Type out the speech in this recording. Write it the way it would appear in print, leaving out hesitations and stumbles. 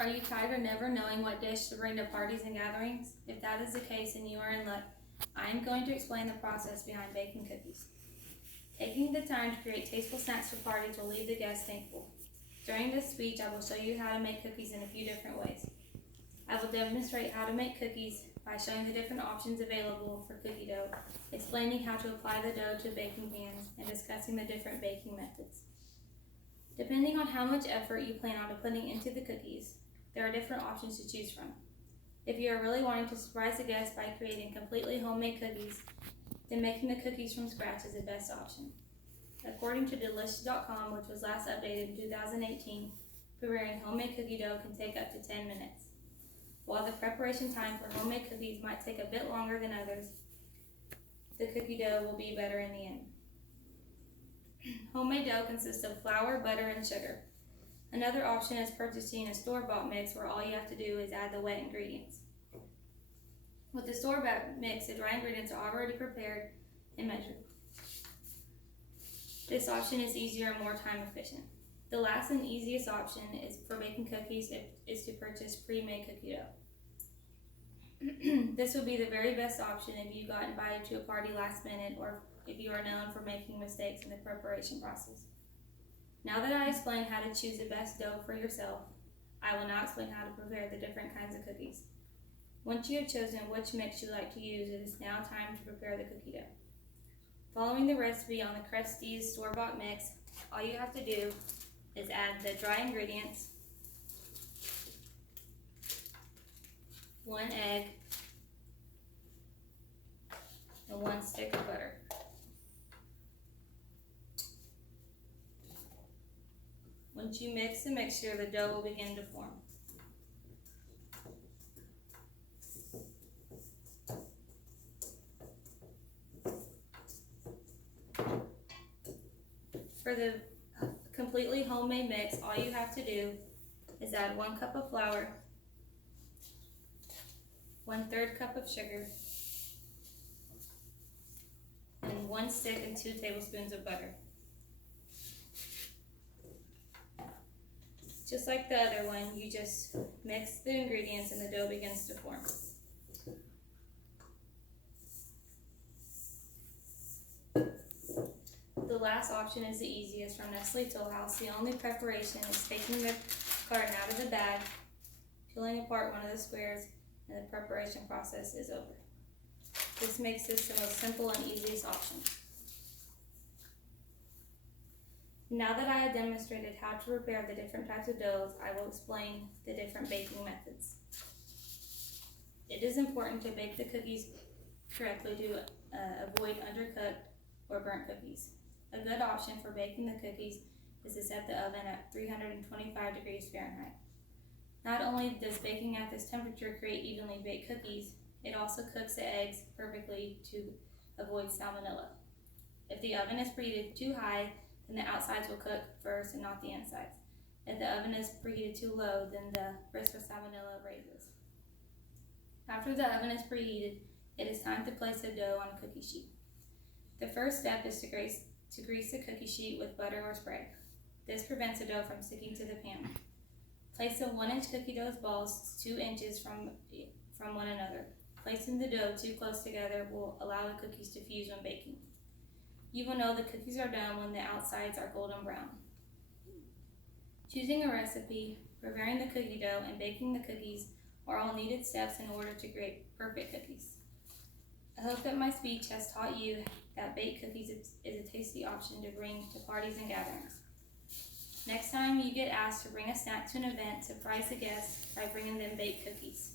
Are you tired of never knowing what dish to bring to parties and gatherings? If that is the case, then you are in luck. I am going to explain the process behind baking cookies. Taking the time to create tasteful snacks for parties will leave the guests thankful. During this speech, I will show you how to make cookies in a few different ways. I will demonstrate how to make cookies by showing the different options available for cookie dough, explaining how to apply the dough to baking pans, and discussing the different baking methods. Depending on how much effort you plan on putting into the cookies, there are different options to choose from. If you are really wanting to surprise the guests by creating completely homemade cookies, then making the cookies from scratch is the best option. According to Delicious.com, which was last updated in 2018, preparing homemade cookie dough can take up to 10 minutes. While the preparation time for homemade cookies might take a bit longer than others, the cookie dough will be better in the end. Homemade dough consists of flour, butter, and sugar. Another option is purchasing a store-bought mix where all you have to do is add the wet ingredients. With the store-bought mix, the dry ingredients are already prepared and measured. This option is easier and more time efficient. The last and easiest option is for baking cookies is to purchase pre-made cookie dough. This would be the very best option if you got invited to a party last minute or if you are known for making mistakes in the preparation process. Now that I explained how to choose the best dough for yourself, I will now explain how to prepare the different kinds of cookies. Once you have chosen which mix you like to use, it is now time to prepare the cookie dough. Following the recipe on the Krusteaz store-bought mix, all you have to do is add the dry ingredients, 1 egg, and 1 stick of butter. Once you mix the mixture, the dough will begin to form. For the completely homemade mix, all you have to do is add 1 cup of flour, 1/3 cup of sugar, and 1 stick and 2 tablespoons of butter. Just like the other one, you just mix the ingredients and the dough begins to form. The last option is the easiest from Nestle Toll House. The only preparation is taking the carton out of the bag, peeling apart one of the squares, and the preparation process is over. This makes this the most simple and easiest option. Now that I have demonstrated how to prepare the different types of doughs, I will explain the different baking methods. It is important to bake the cookies correctly to avoid undercooked or burnt cookies. A good option for baking the cookies is to set the oven at 325 degrees Fahrenheit. Not only does baking at this temperature create evenly baked cookies, it also cooks the eggs perfectly to avoid salmonella. If the oven is preheated too high, then the outsides will cook first and not the insides. If the oven is preheated too low, then the risk of salmonella raises. After the oven is preheated, it is time to place the dough on a cookie sheet. The first step is to grease the cookie sheet with butter or spray. This prevents the dough from sticking to the pan. Place the 1-inch cookie dough balls 2 inches from one another. Placing the dough too close together will allow the cookies to fuse when baking. You will know the cookies are done when the outsides are golden brown. Choosing a recipe, preparing the cookie dough, and baking the cookies are all needed steps in order to create perfect cookies. I hope that my speech has taught you that baked cookies is a tasty option to bring to parties and gatherings. Next time you get asked to bring a snack to an event, surprise the guests by bringing them baked cookies.